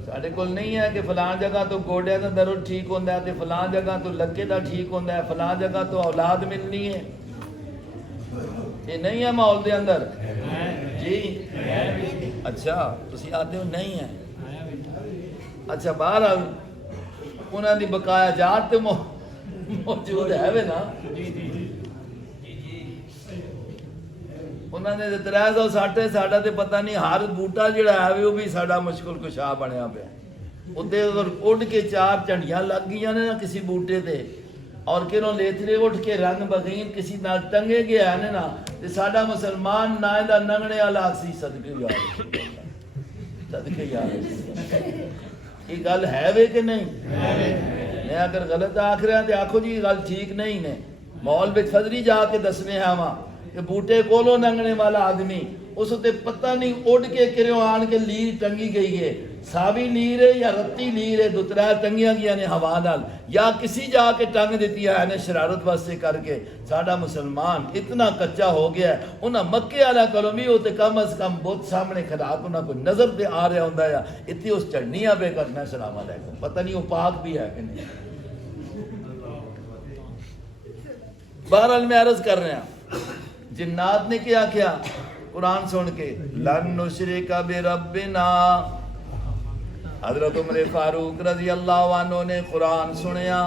ساڑھے کول نہیں ہے کہ فلان جگہ تو گوڑے دا درد ٹھیک ہوندہ ہے تے فلان جگہ تو لکے دا ٹھیک ہوندہ ہے فلان جگہ تو اولاد ملنی ہے یہ نہیں ہے ماحول دے اندر جی اچھا تسی آتے ہو نہیں ہے اچھا بہرحال انہاں دی بقایا جات تے موجود ہے وے نا انہوں نے 360 ساڑھا تے پتہ نہیں ہر بوٹا جڑا ہے وہ بھی ساڑھا مشکل کشا بنیا پہ اندھے اگر اڑ کے 4 چنڈیاں لگ گیا نا کسی بوٹے تے اور کنوں لیتھرے اٹھ کے رنگ بغین کسی نہ ٹنگے گیا ہے نا تے ساڑھا مسلمان نائدہ ننگنے علاق سی صدقے یار یہ گل ہے وے کہ نہیں میں اگر غلط آکھ رہا تے آکھو جی گل ٹھیک نہیں نے مول بچ فضری جا کے دسنے ہیں وہاں کہ بوٹے کولو ننگنے والا آدمی اس تے پتہ نہیں اڑ کے کریوں آن کے لیر ٹنگی گئی ہے سابی لیر ہے یا رتی لیر ہے دوترہ ٹنگیاں گیا نے ہوا نال یا کسی جا کے ٹنگ دیتی ہے نے شرارت واسطے کر کے ساڑھا مسلمان اتنا کچا ہو گیا ہے انہاں مکے والا کلمی ہوتے کم از کم بہت سامنے کھڑا انہاں کو نظر پہ آ رہا ہوندہ ہے اتنی اس چڑھنیاں پہ کرنا السلام علیکم پتہ نہیں وہ پاک بھی ہے کہ نہیں بہرحال میں عرض کر رہے ہیں جنات نے کیا کیا قرآن سن کے لن نشرک بربنا حضرت عمر فاروق رضی اللہ عنہ نے قرآن سنیا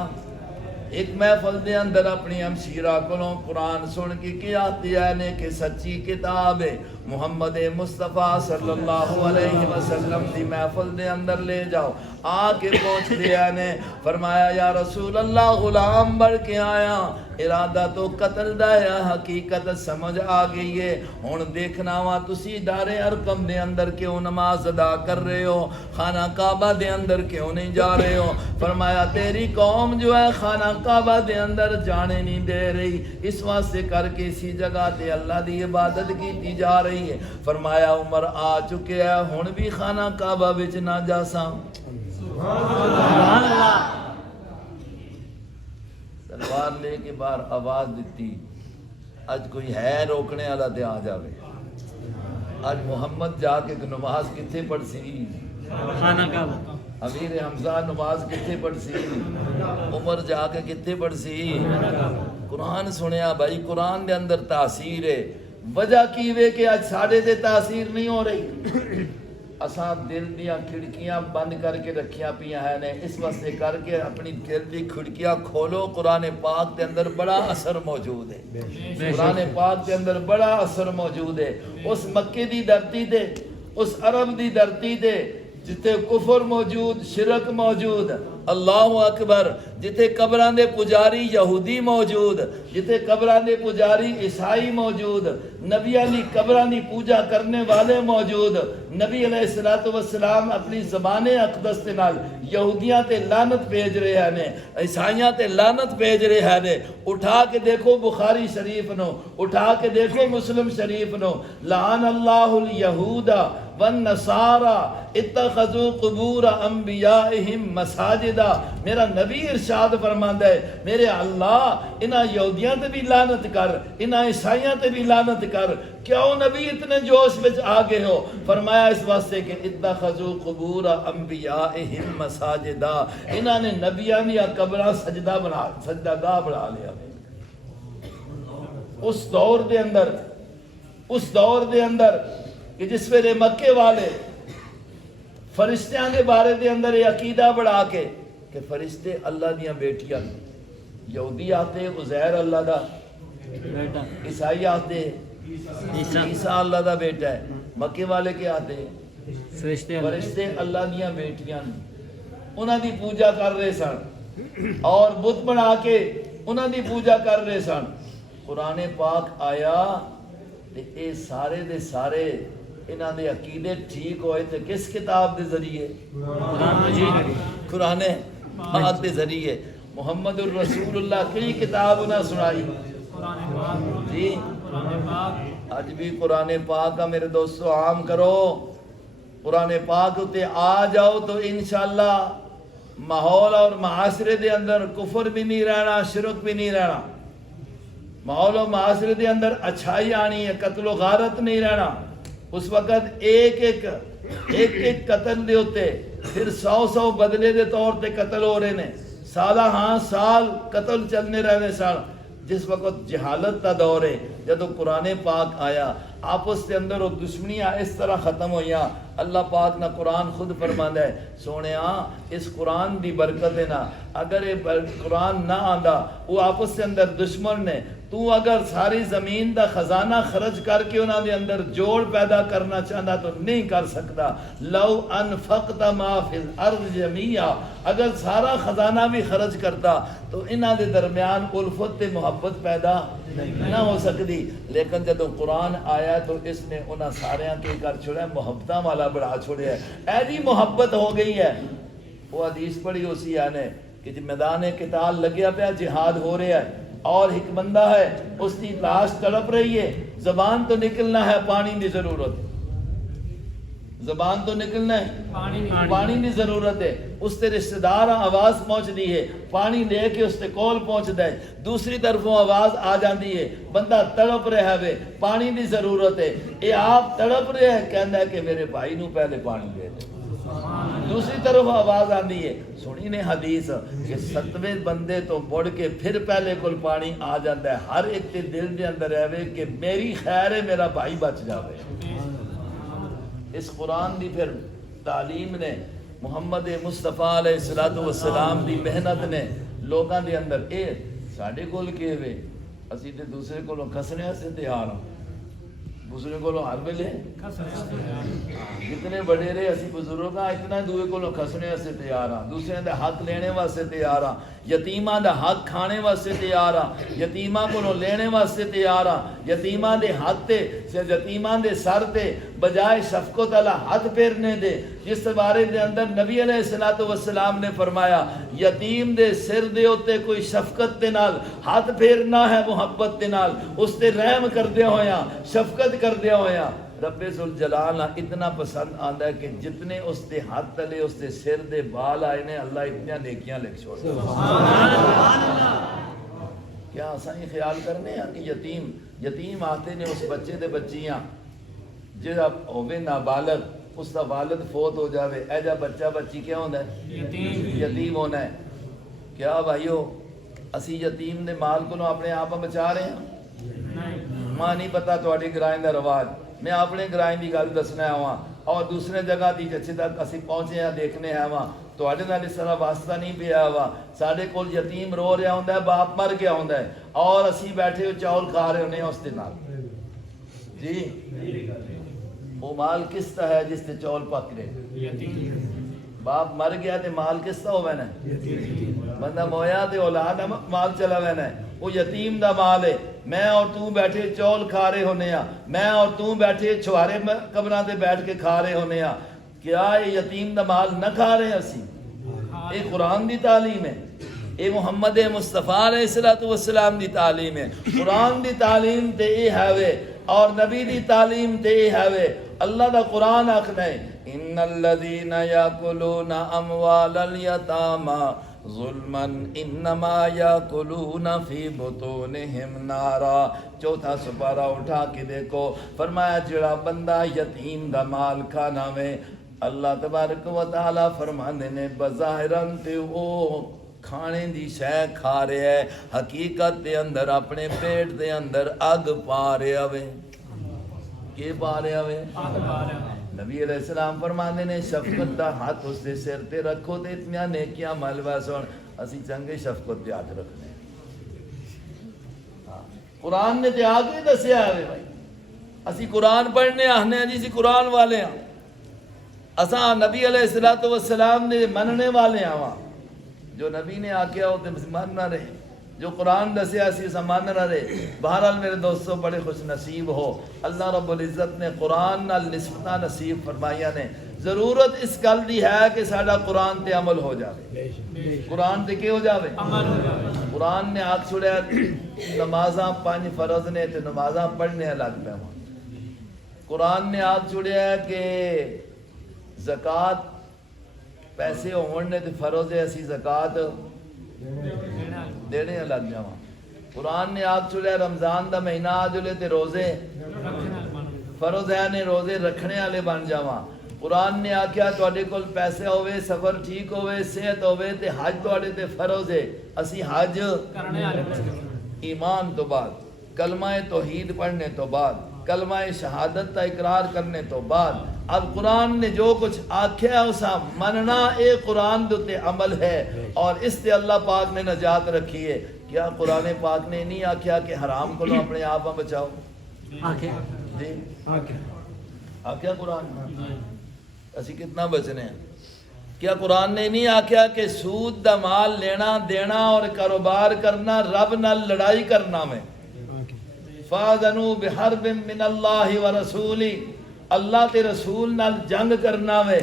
ایک محفل دے اندر اپنی ہمشیرہ کلوں قرآن سن کے کیا دیا نے کہ سچی کتاب محمد مصطفیٰ صلی اللہ علیہ وسلم دی محفل دے اندر لے جاؤ آ کے پہنچ دیا نے فرمایا یا رسول اللہ غلام بڑھ کے آیا ارادہ تو قتل دا یا حقیقت سمجھ آ گئی ہے ہون دیکھنا وا تسی دار ارقم دے اندر کیوں نماز ادا کر رہے ہو خانہ کعبہ دے اندر کیوں نہیں جا رہے ہو فرمایا تیری قوم جو ہے خانہ کعبہ دے اندر جانے نہیں دے رہی اس واسطے کر کے اسی جگہ تے اللہ دی عبادت کی جا رہی ہے فرمایا عمر آ چکے ہے ہون بھی خانہ کعبہ وچ نہ جا ساں تلوار لے کے باہر آواز دیتی آج کوئی ہے روکنے والا تے آ جاوے آج محمد جا کے نماز کتھے پڑھ سی خانہ کعبہ امیر حمزہ نماز کتھے پڑھ سی عمر جا کے کتھے پڑھ سی قرآن سنیا بھائی قرآن دے اندر تاثیر ہے وجہ کی وے کہ آج ساڑھے دے تاثیر نہیں ہو رہی اساں دل دیاں کھڑکیاں بند کر کے رکھیاں پیاں ہیں نے، اس واسطے کر کے اپنی دل دی کھڑکیاں کھولو. قرآن پاک دے اندر بڑا اثر موجود ہے. قرآن پاک دے اندر بڑا اثر موجود ہے. اس مکے دی دھرتی تے، اس عرب دی دھرتی تے جتے کفر موجود، شرک موجود، اللہ اکبر، جتے قبران دے پجاری یہودی موجود، جتے قبران دے پجاری عیسائی موجود، نبی علی قبران دی پوجا کرنے والے موجود. نبی علیہ السلام اپنی زبان اقدس تے نال یہودیاں تے لعنت بھیج رہے ہیں، عیسائیاں تے لعنت بھیج رہے ہیں. اٹھا کے دیکھو بخاری شریف نو، اٹھا کے دیکھو مسلم شریف نو. لعن اللہ الیہود والنصارى اتخذوا قبور انبیائہم مساجدا. میرا نبی ارشاد فرماندا ہے میرے اللہ انہاں یہودیاں تے بھی لعنت کر، انہاں عیسائیاں تے بھی لعنت کر. کیوں نبی اتنے جوش وچ آگے ہو؟ فرمایا اس واسطے کہ اتخذوا قبور انبیائہم مساجدا. انہاں نے نبیاں دی قبراں سجدہ گاہ بنا لیا. اس دور دے اندر کہ جس ویلے مکے والے فرشتیاں دے بارے دے اندر یہ عقیدہ بڑھا کے کہ فرشتے اللہ دیاں بیٹیاں، یہودی آتے عزیر اللہ دا بیٹا، عیسائی آتے عیسیٰ اللہ دا بیٹا ہے. مکے والے کے آتے فرشتے اللہ دیاں بیٹیاں، انہاں دی پوجا کر رہے سن اور بت بنا کے انہاں دی پوجا کر رہے سن. قرآن پاک آیا تے اے سارے دے سارے انہاں دے عقیدے ٹھیک ہوئے تھے کس کتاب دے ذریعے؟ قرآن مجید. قرآن پاک دے ذریعے. محمد الرسول اللہ کی کتاب انہاں سنائی جی. آج بھی قرآن پاک کا میرے دوستو عام کرو. قرآن پاک تے آ جاؤ تو انشاءاللہ ماحول اور معاشرے دے اندر کفر بھی نہیں رہنا، شرک بھی نہیں رہنا. ماحول و معاشرے دے اندر اچھائی آنی ہے، قتل و غارت نہیں رہنا. اس وقت ایک قتل دے ہوتے پھر 100 بدلے دے طور تے قتل ہو رہے نے، سالہ ہاں سال قتل چلنے رہنے سال. جس وقت جہالت کا دور ہے، جب قرآن پاک آیا آپس کے اندر وہ دشمنیاں اس طرح ختم ہوئیاں. اللہ پاک نہ قرآن خود فرماندا ہے سونیا اس قرآن دی برکت ہے نا، اگر یہ قرآن نہ آندا وہ آپس کے اندر دشمن نے، تو اگر ساری زمین دا خزانہ خرچ کر کے انہاں دے اندر جوڑ پیدا کرنا چاہتا تو نہیں کر سکتا. لو انفقت ما فی الارض جمیعا، اگر سارا خزانہ بھی خرچ کرتا تو انہاں دے درمیان الفت تے محبت پیدا نہ ہو سکتی. لیکن جب قرآن آیا تو اس نے انہاں ساریاں کے کر چھوڑا، محبتاں والا بڑھا چھوڑیا ہے. ایسی محبت ہو گئی ہے. وہ حدیث پڑھی اسی آنے کہ جب میدان قتال لگیا پیا، جہاد ہو رہا ہے اور ایک بندہ ہے اس کی لاش تڑپ رہی ہے، زبان تو نکلنا ہے، پانی دی ضرورت ہے، زبان تو نکلنا ہے، پانی دی ضرورت ہے. اس تے رشتہ دار آواز پہنچ دی ہے، پانی لے کے اس تے کول پہنچ دے. دوسری طرفوں آواز آ جاندی ہے، بندہ تڑپ رہا ہے، پانی دی ضرورت ہے. اے آپ تڑپ رہے ہیں، کہندا ہے کہ میرے بھائی نو پہلے پانی دے دے. دوسری طرف آواز آندی ہے، سنی نے حدیث کہ 7ویں بندے تو مڑ کے پھر پہلے کول پانی آ جاتا ہے. ہر ایک کے دل دے اندر رہے کہ میری خیر ہے، میرا بھائی بچ جاوے. اس قرآن دی پھر تعلیم نے، محمد مصطفیٰ علیہ السلام دی محنت نے لوگاں دے اندر اے ساڈے کول کہ وے اسی تے دوسرے کولوں کھسنے سے تیار ہوں، دوسرے کولوں ہر ویلے جتنے بڑے رہے اسی بزرگ ہاں اتنا دوسرے کولوں کھسنے سے تیار ہاں، دوسرے دا حق لینے واسطے تیار ہاں، یتیماں دا حق کھانے واسطے تیار ہاں، یتیماں کولوں لینے واسطے تیار ہاں. یتیماں دے ہاتھ تے یتیماں دے سر تے بجائے شفقت والا ہاتھ پھیرنے دے، جس بارے دے اندر نبی علیہ السلام نے فرمایا یتیم دے سر دے ہوتے کوئی شفقت دے نال ہاتھ پھیرنا ہے، محبت دے نال اس تے رحم کردے ہویا، شفقت کردے ہویا. رب ذوالجلال اتنا پسند آندا ہے کہ جتنے اس دے ہاتھ تلے اس دے سر دے بال آئے نے اللہ اتنی نیکیاں لکھ چھوڑ. کیا اساں یہ خیال کرنے ہیں کہ یتیم آتے نے اس بچے دے بچیاں جہاں ہوے نابالغ اس کا والد فوت ہو جاوے، اے جا بچہ بچی کیا ہونا ہے؟ یتیم ہونا ہے. کیا بھائیو اسی یتیم دے مال کو اپنے آپ بچا رہے ہیں؟ ماں نہیں پتا تھوڑی گرائیں دا رواج. میں اپنے گرائیں دی گل دسنا ہوا اور دوسرے جگہ دی جتھے تک اسی پہنچے ہیں دیکھنے ہیں وہاں تواڈے نال اس طرح واسطہ نہیں پیا وا ساڈے کول یتیم رو رہا ہوندا ہے باپ مر گیا ہوندا ہے اور اسی بیٹھے چاول کھا رہے ہونے اس دے نال جی وہ مال کس طرح ہے جس تے چاول پک رہے باپ مر گیا تے مال کس طرح ہووے نا بندہ مویا تے اولاد مال چلا وے نا وہ یتیم دا مال ہے میں اور تو بیٹھے چول کھا رہے ہونے ہاں میں اور تو بیٹھے چھوارے قبراں تے بیٹھ کے کھا رہے ہونے ہاں کیا یہ یتیم دا مال نہ کھا رہے اسی یہ قرآن دی تعلیم ہے یہ محمد مصطفیٰ علیہ السلام دی تعلیم ہے قرآن دی تعلیم تے یہ ہے وے اور نبی دی تعلیم تے یہ ہے وے اللہ دا قرآن آخنا ہے ان الذین یاکلون اموال الیتامی ظلما انما یاکلون فی بطونہم نارا چوتھا سپارہ اٹھا کے دیکھو فرمایا جڑا بندہ یتیم دا مال کھانا وے اللہ تبارک و تعالی فرماندے نے بظاہراً تے وہ کھانے دی شے کھا رہے ہے حقیقت دے اندر اپنے پیٹ دے اندر اگ پا رہے ہوئے کی پا رہے ہوئے نبی علیہ السلام فرماندے نے شفقت دا ہاتھ اس دے سر تے رکھو تے اتنیاں نیکیاں ملوا سن اسی چنگے شفقت دے ہاتھ رکھنے قرآن نے تے آگے دسیا ہے بھائی اسی قرآن پڑھنے آنے ہیں جی قرآن والے ہیں اساں نبی علیہ السلام نے مننے والے ہیں وہاں جو نبی نے آکیا ہو تے مان نہ رہے جو قرآن دسیا اسی سمان نہ رہے بہرحال میرے دوستوں بڑے خوش نصیب ہو اللہ رب العزت نے قرآن نال نسبتاں نصیب فرمائیا نے ضرورت اس گل دی ہے کہ ساڈا قرآن تے عمل ہو جاوے قرآن تے کی ہو جاوے قرآن نے آکھ چھڑیا نمازاں 5 فرض نے تے نمازاں پڑھنے لگ پیا قرآن نے آکھ چھڑیا کہ زکوٰۃ پیسے ہون نے تے فرض ہے اسی زکوٰۃ دینے لگ جاواں قرآن نے آگ چھڑیا رمضان دا مہینہ آ جلے تے روزے فرض ہے نے روزے رکھنے والے بن جاواں قرآن نے آکھیا تواڈے کول پیسے ہوئے سفر ٹھیک ہوئے صحت ہوئے تے حج تواڈے تے فرض ہے اسی حج کرنے والے ایمان تو بعد کلمہ توحید پڑھنے تو بعد کلمہ شہادت کا اقرار کرنے تو بعد اب قرآن نے جو کچھ آکھیا اسا مننا اے قرآن دوتے عمل ہے اور اس سے اللہ پاک نے نجات رکھی ہے کیا قرآن پاک نے نہیں آکھیا کہ حرام کو لو اپنے آپ بچاؤ آکھیا جی آکھیا قرآن اسی کتنا بچنے ہیں کیا قرآن نے نہیں آکھیا کہ سود دا مال لینا دینا اور کاروبار کرنا رب نال لڑائی کرنا میں فَاذَنُوا بِحَرْبٍ مِّنَ اللَّهِ وَرَسُولِهِ اللہ تے رسول نال جنگ کرنا وے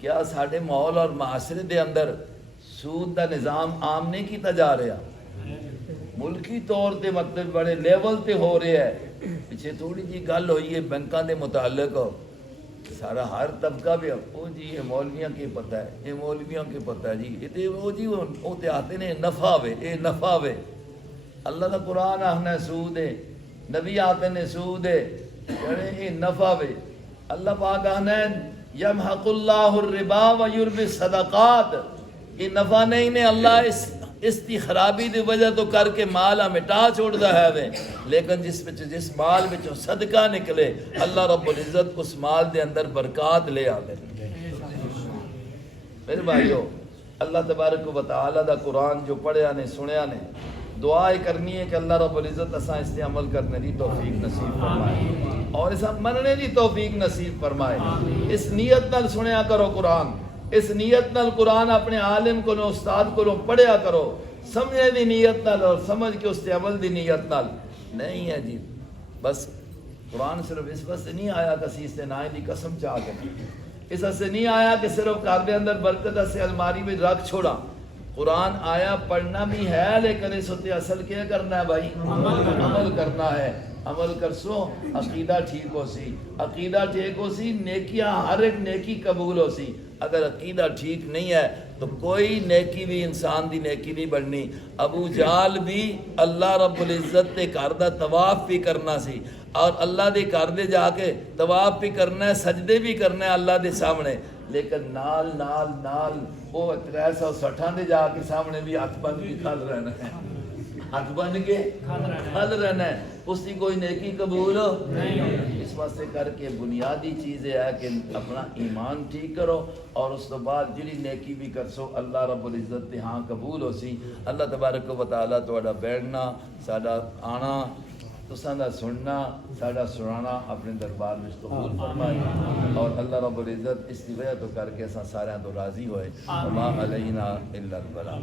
کیا ساڑھے ماحول اور معاشرے دے اندر سود دا نظام عام نہیں کیتا جا رہا ملکی طور تے مطلب بڑے لیول تے ہو رہے ہے پیچھے تھوڑی جی گل ہوئی ہے بینکاں دے متعلق سارا ہر طبقہ بھی او جی یہ مولویاں کی پتہ ہے یہ مولویاں کی پتہ ہے جی یہ وہ جی وہ تے آتے نے نفع وے اے نفع وے اللہ دا قرآن آخنا سود ہے نبی آتے نے سود ہے یہ نفع وے اللہ پاک آخنا ہے یمحق اللہ الربا ویربی الصدقات یہ نفع نہیں نے اللہ اس کی خرابی دی وجہ تو کر کے مال مٹا چھوڑ دا ہے وے لیکن جس مال وچوں صدقہ نکلے اللہ رب العزت اس مال دے اندر برکات لے آوے میرے بھائیو اللہ تبارک و تعالی دا قرآن جو پڑھیا نے سنیا نے دعا کرنی ہے کہ اللہ رب العزت اساں اس تے عمل کرنے دی توفیق نصیب فرمائے اور اساں مننے دی توفیق نصیب فرمائے اس نیت نال سنیا کرو قرآن اس نیت نال قرآن اپنے عالم کو استاد کو پڑھیا کرو سمجھنے دی نیت نال اور سمجھ کے اس تے عمل دی نیت نال نہیں ہے جی بس قرآن صرف اس واسطے نہیں آیا کہ اسی اس تے نائیں دی قسم چاہ کے اس واسطے نہیں آیا کہ صرف گھر دے اندر برکت سے الماری میں رکھ چھوڑا قرآن آیا پڑھنا بھی ہے لیکن اس ہوتے اصل کیا کرنا ہے بھائی عمل کرنا ہے عمل کر سو عقیدہ ٹھیک ہو سی عقیدہ ٹھیک ہو سی نیکیاں ہر ایک نیکی قبول ہو سی اگر عقیدہ ٹھیک نہیں ہے تو کوئی نیکی بھی انسان دی نیکی نہیں بڑھنی ابو جہل بھی اللہ رب العزت دے گھر دا طواف بھی کرنا سی اور اللہ دے گھر دے جا کے طواف بھی کرنا ہے سجدے بھی کرنا ہے اللہ دے سامنے لیکن نال نال نال وہ 360 دے جا کے سامنے بھی ہاتھ بند بھی کھل رہنا ہے ہاتھ بن کے کھل رہنا ہے، اس کی کوئی نیکی قبول نہیں۔ اس واسطے کر کے بنیادی چیز یہ ہے کہ اپنا ایمان ٹھیک کرو، اور اس تو بعد جڑی نیکی بھی کرسو اللہ رب العزت ہاں قبول ہو سی۔ اللہ تبارک و تعالیٰ تہاڈا بیٹھنا، ساڈا آنا، تساں دا سننا، ساڈا سنانا اپنے دربار میں قبول فرمائے، اور اللہ رب العزت اس کی وجہ تو کر کے اساں سارے تو راضی ہوئے۔ وما علینا الا البلاغ۔